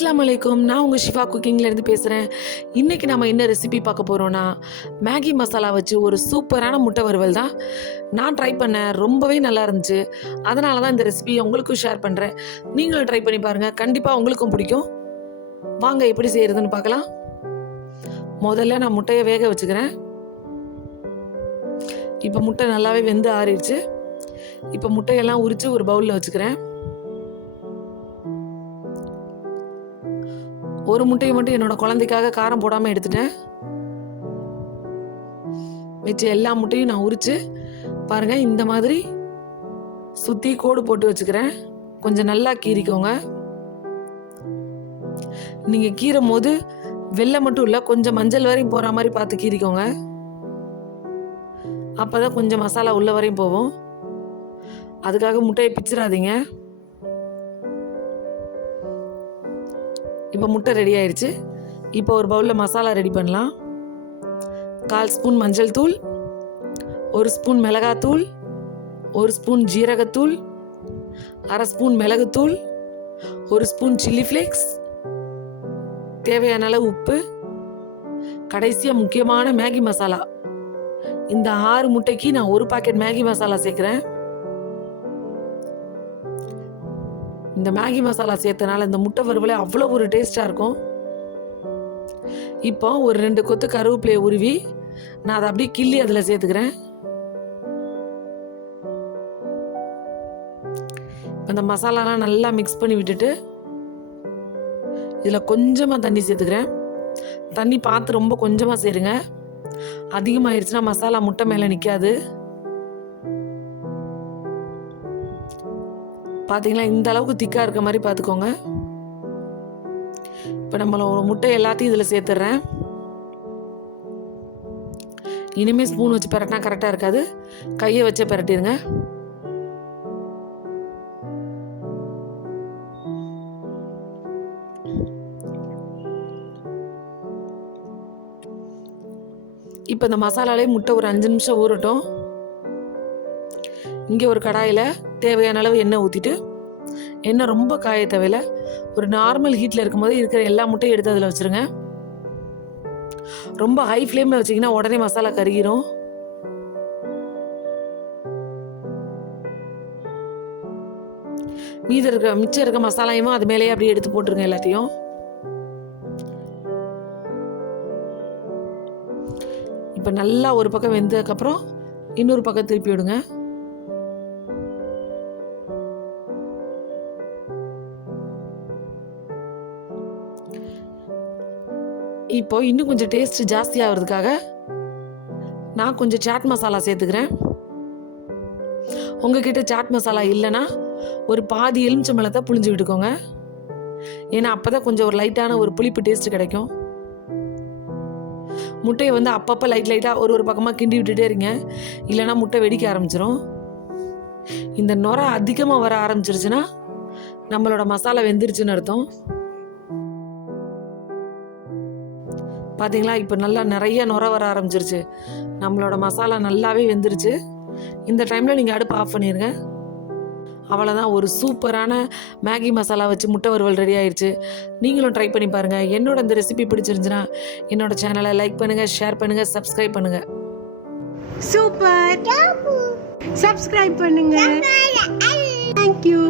அஸ்ஸலாமு அலைக்கும். நான் உங்கள் ஷிஃபா குக்கிங்லேருந்து பேசுகிறேன். இன்றைக்கி நம்ம என்ன ரெசிபி பார்க்க போகிறோன்னா, மேகி மசாலா வச்சு ஒரு சூப்பரான முட்டை வறுவல் தான். நான் ட்ரை பண்ணேன், ரொம்பவே நல்லா இருந்துச்சு. அதனால தான் இந்த ரெசிபியை உங்களுக்கும் ஷேர் பண்ணுறேன். நீங்களும் ட்ரை பண்ணி பாருங்கள், கண்டிப்பாக உங்களுக்கும் பிடிக்கும். வாங்க எப்படி செய்கிறதுன்னு பார்க்கலாம். முதல்ல நான் முட்டையை வேக வச்சுக்கிறேன். இப்போ முட்டை நல்லாவே வெந்து ஆறிடுச்சு. இப்போ முட்டையெல்லாம் உரித்து ஒரு பவுலில் வச்சுக்கிறேன். ஒரு முட்டையை மட்டும் என்னோட குழந்தைக்காக காரம் போடாமல் எடுத்துட்டேன். மிச்ச எல்லா முட்டையும் நான் உரித்து பாருங்கள், இந்த மாதிரி சுற்றி கோடு போட்டு வச்சுக்கிறேன். கொஞ்சம் நல்லா கீறிக்கோங்க. நீங்கள் கீறும் போது வெள்ளை மட்டும் இல்லை, கொஞ்சம் மஞ்சள் வரையும் போகிற மாதிரி பார்த்து கீறிக்கோங்க. அப்போ தான் கொஞ்சம் மசாலா உள்ள வரையும் போகும். அதுக்காக முட்டையை பிச்சிடாதீங்க. இப்போ முட்டை ரெடி ஆயிடுச்சு. இப்போ ஒரு பவுலில் மசாலா ரெடி பண்ணலாம். 1/4 ஸ்பூன் மஞ்சள் தூள், 1 ஸ்பூன் மிளகாத்தூள், 1 ஸ்பூன் ஜீரகத்தூள், 1/2 ஸ்பூன் மிளகுத்தூள், 1 ஸ்பூன் சில்லி ஃப்ளேக்ஸ், தேவையான அளவு உப்பு, கடைசியாக முக்கியமான மேகி மசாலா. இந்த 6 முட்டைக்கு நான் 1 பாக்கெட் மேகி மசாலா சேர்க்குறேன். இந்த மேகி மசாலா சேர்த்தனால இந்த முட்டை வறுவலே அவ்வளோ ஒரு டேஸ்ட்டாக இருக்கும். இப்போ ஒரு 2 கொத்து கருவேப்பிலையை உருவி நான் அதை அப்படியே கிள்ளி அதில் சேர்த்துக்கிறேன். அந்த மசாலாலாம் நல்லா மிக்ஸ் பண்ணி விட்டுட்டு இதில் கொஞ்சமாக தண்ணி சேர்த்துக்கிறேன். தண்ணி பார்த்து ரொம்ப கொஞ்சமாக சேருங்க. அதிகமாகிடுச்சுன்னா மசாலா முட்டை மேலே நிற்காது. பார்த்தீங்களா, இந்த அளவுக்கு திக்காக இருக்க மாதிரி பார்த்துக்கோங்க. இப்போ நம்மளோட முட்டை எல்லாத்தையும் இதில் சேர்த்துட்றேன். இனிமேல் ஸ்பூன் வச்சு பரட்டினா கரெக்டாக இருக்காது, கையை வச்சே பரட்டிடுங்க. இப்போ இந்த மசாலாலே முட்டை ஒரு 5 நிமிஷம் ஊறட்டும். இங்கே ஒரு கடாயில் தேவையான அளவு எண்ணெய் ஊற்றிட்டு, எண்ணெய் ரொம்ப காய தேவையில்ல, ஒரு நார்மல் ஹீட்டில் இருக்கும்போது இருக்கிற எல்லா முட்டையும் எடுத்து அதில் வச்சுருங்க. ரொம்ப ஹை ஃப்ளேமில் வச்சிங்கன்னா உடனே மசாலா கருகிரும். மிச்சம் இருக்க மசாலாயும் அது மேலேயே அப்படியே எடுத்து போட்டுருங்க எல்லாத்தையும். இப்போ நல்லா ஒரு பக்கம் வெந்ததுக்கப்புறம் இன்னொரு பக்கம் திருப்பி விடுங்க. இப்போ இன்னும் கொஞ்சம் டேஸ்ட் ஜாஸ்தி ஆகிறதுக்காக நான் கொஞ்சம் சாட் மசாலா சேர்த்துக்கிறேன். உங்ககிட்ட சாட் மசாலா இல்லைன்னா ஒரு பாதி எலுமிச்சம்பழத்தை புழிஞ்சு விட்டுக்கோங்க. ஏன்னா அப்போ தான் கொஞ்சம் ஒரு லைட்டான ஒரு புளிப்பு டேஸ்ட் கிடைக்கும். முட்டையை அப்பப்போ லைட்டாக ஒரு பக்கமாக கிண்டி விட்டுட்டே இருங்க, இல்லைன்னா முட்டை வெடிக்க ஆரம்பிச்சிடும். இந்த நுரை அதிகமாக வர ஆரம்பிச்சிருச்சுன்னா நம்மளோட மசாலா வெந்துருச்சுன்னு அர்த்தம். பார்த்தீங்களா, இப்போ நல்லா நிறைய நுரை வர ஆரம்பிச்சிருச்சு. நம்மளோட மசாலா நல்லாவே வெந்துருச்சு. இந்த டைமில் நீங்கள் அடுப்பு ஆஃப் பண்ணிடுங்க. அவ்வளோதான், ஒரு சூப்பரான மேகி மசாலா வச்சு முட்டை வறுவல் ரெடி ஆயிடுச்சு. நீங்களும் ட்ரை பண்ணி பாருங்கள். என்னோட இந்த ரெசிபி பிடிச்சிருந்துச்சுன்னா என்னோட சேனலை லைக் பண்ணுங்கள், ஷேர் பண்ணுங்கள், சப்ஸ்கிரைப் பண்ணுங்கள். சூப்பர், சப்ஸ்கிரைப் பண்ணுங்க. தேங்க்யூ.